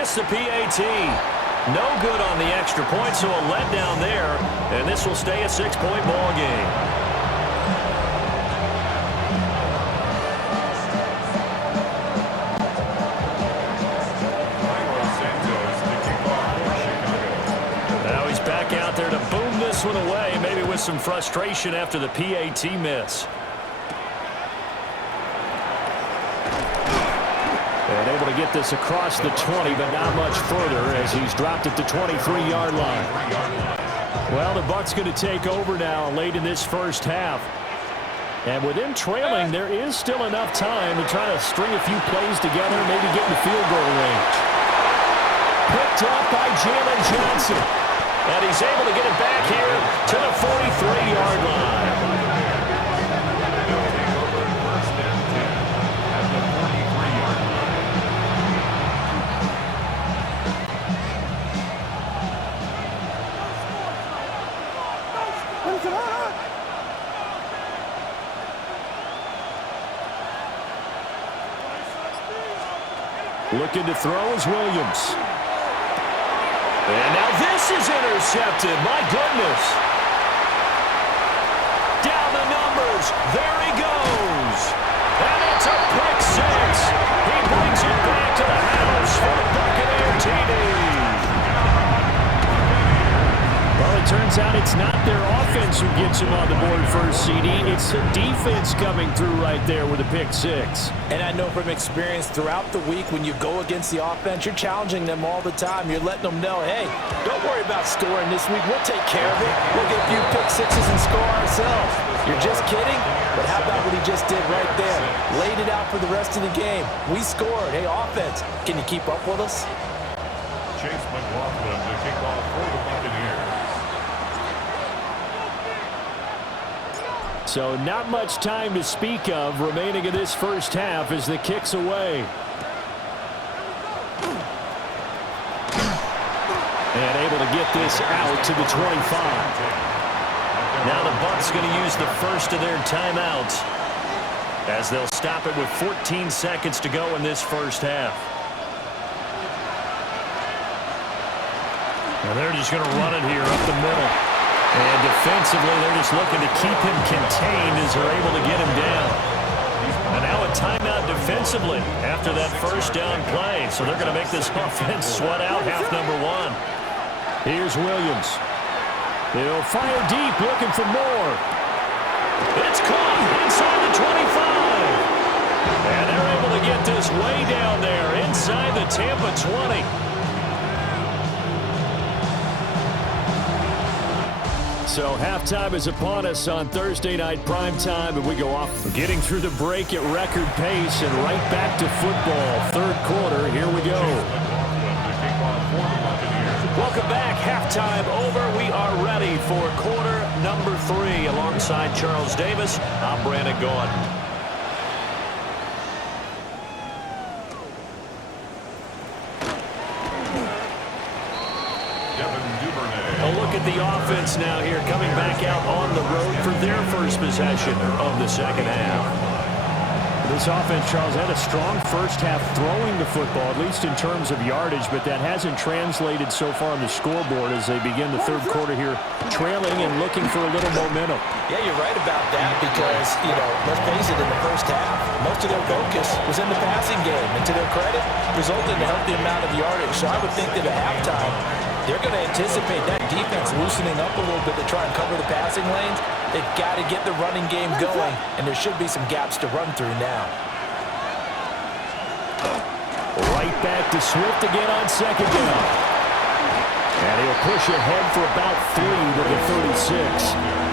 missed the PAT. No good on the extra point, so a letdown there, and this will stay a 6-point ball game. Out there to boom this one away, maybe with some frustration after the PAT miss. And able to get this across the 20, but not much further as he's dropped it to 23-yard line. Well, the Bucs going to take over now late in this first half. And with them trailing, there is still enough time to try to string a few plays together, maybe get in the field goal range. Picked up by Jalen Johnson. And he's able to get it back here to the 43-yard line. Looking to throw is Williams. And now this is intercepted. My goodness. Down the numbers. There he goes. And it's a pick six. He brings it back to the house for the Buccaneer TD. Well, it turns out it's not their offense who gets him on the board first, CD. It's the defense coming through right there with a pick six. And I know from experience throughout the week when you go against the offense, you're challenging them all the time. You're letting them know, hey, don't worry about scoring this week. We'll take care of it. We'll get a few pick sixes and score ourselves. You're just kidding? But how about what he just did right there? Laid it out for the rest of the game. We scored. Hey, offense, can you keep up with us? Chase McLaughlin to kick off for the Buccaneers. So not much time to speak of remaining in this first half as the kick's away. And able to get this out to the 25. Now the Bucs going to use the first of their timeouts as they'll stop it with 14 seconds to go in this first half. And they're just going to run it here up the middle. And defensively, they're just looking to keep him contained as they're able to get him down. And now a timeout defensively after that first down play. So they're going to make this offense sweat out half number one. Here's Williams. He'll fire deep, looking for more. It's caught inside the 25. And they're able to get this way down there inside the Tampa 20. So halftime is upon us on Thursday night primetime, and we go off getting through the break at record pace and right back to football. Third quarter, here we go. Welcome back. Halftime over. We are ready for quarter number 3. Alongside Charles Davis, I'm Brandon Gaudin. A look at the offense now here, coming back out on the road for their first possession of the second half. This offense, Charles, had a strong first half throwing the football, at least in terms of yardage, but that hasn't translated so far on the scoreboard as they begin the third quarter here, trailing and looking for a little momentum. Yeah, you're right about that because, let's face it, in the first half, most of their focus was in the passing game. And to their credit, resulted in a healthy amount of yardage. So I would think that at halftime, they're going to anticipate that defense loosening up a little bit to try and cover the passing lanes. They've got to get the running game going, and there should be some gaps to run through now. Right back to Swift again on second down. And he'll push ahead for about 3 to the 36.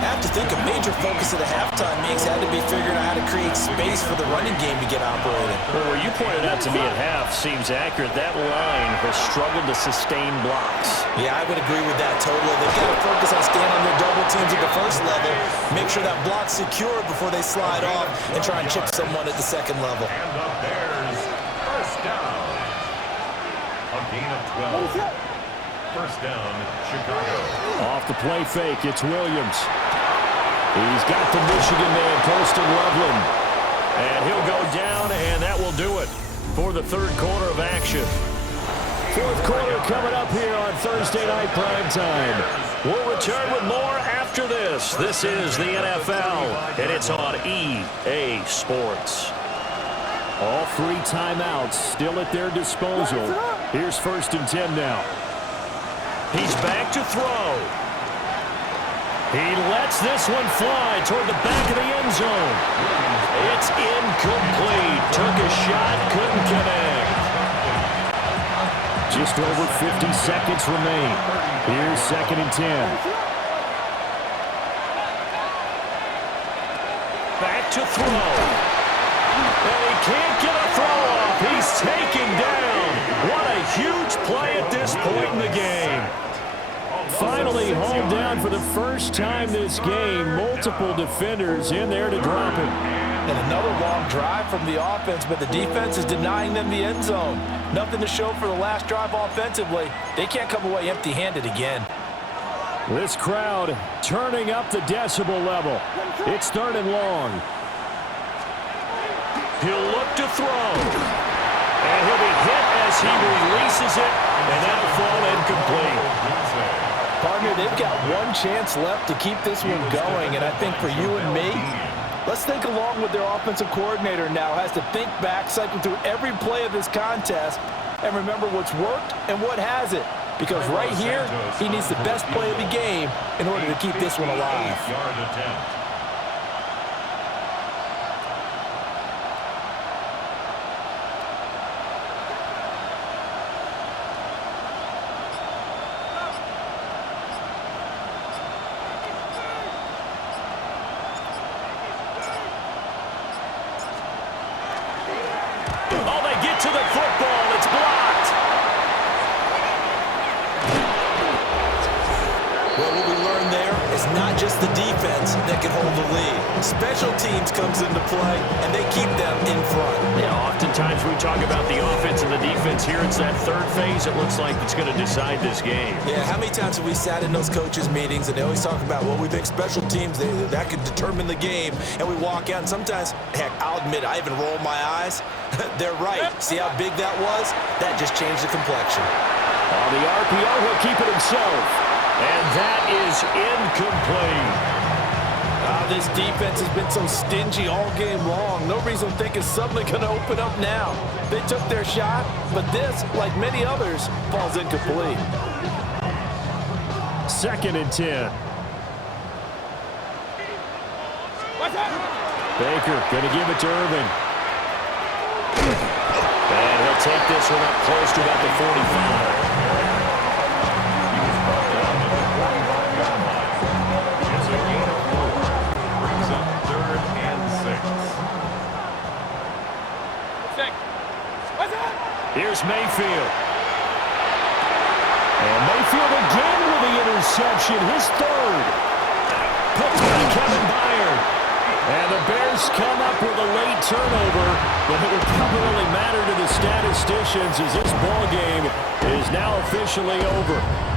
I have to think a major focus of the halftime mix had to be figuring out how to create space for the running game to get operating. Well, where you pointed out to me at half seems accurate. That line has struggled to sustain blocks. Yeah, I would agree with that totally. They've got to focus on staying on their double teams at the first level, make sure that block's secure before they slide off, and try and chip someone at the second level. And the Bears, first down. A gain of 12. First down, Chicago. Off the play fake, it's Williams. He's got the Michigan man posted Loveland. And he'll go down, and that will do it for the third quarter of action. Fourth quarter coming up here on Thursday Night Primetime. We'll return with more after this. This is the NFL, and it's on EA Sports. All 3 timeouts still at their disposal. Here's 1st and 10 now. He's back to throw. He lets this one fly toward the back of the end zone. It's incomplete. Took a shot, couldn't connect. Just over 50 seconds remain. Here's 2nd and 10. Back to throw. And he can't get a throw off. He's taken down. What a huge play at this point in the game. Finally hauled down for the first time this game. Multiple defenders in there to drop him. And another long drive from the offense, but the defense is denying them the end zone. Nothing to show for the last drive offensively. They can't come away empty-handed again. This crowd turning up the decibel level. It's 3rd and long. He'll look to throw. And he'll be hit as he releases it, and that'll fall incomplete. Partner, they've got one chance left to keep this one going, and I think for you and me, let's think along with their offensive coordinator now. Has to think back, cycle through every play of this contest, and remember what's worked and what hasn't. Because right here, he needs the best play of the game in order to keep this one alive. To the football, it's blocked. Well, what we learned there is not just the defense that can hold the lead. Special teams comes into play, and they keep them in front. Yeah, oftentimes we talk about the offense and the defense. Here it's that third phase it looks like it's going to decide this game. Yeah, how many times have we sat in those coaches' meetings, and they always talk about, well, we think special teams, that could determine the game, and we walk out, and sometimes, heck, I'll admit, I even roll my eyes. They're right. See how big that was? That just changed the complexion. On the RPO, he'll keep it himself. And that is incomplete. This defense has been so stingy all game long. No reason to think it's suddenly going to open up now. They took their shot, but this, like many others, falls incomplete. 2nd and 10. Baker going to give it to Irvin. And he'll take this one up close to about the 45. Here's Mayfield. And Mayfield again with the interception, his 3rd. Picked by Kevin Byard. And the Bears come up with a late turnover, but it will probably only matter to the statisticians as this ball game is now officially over.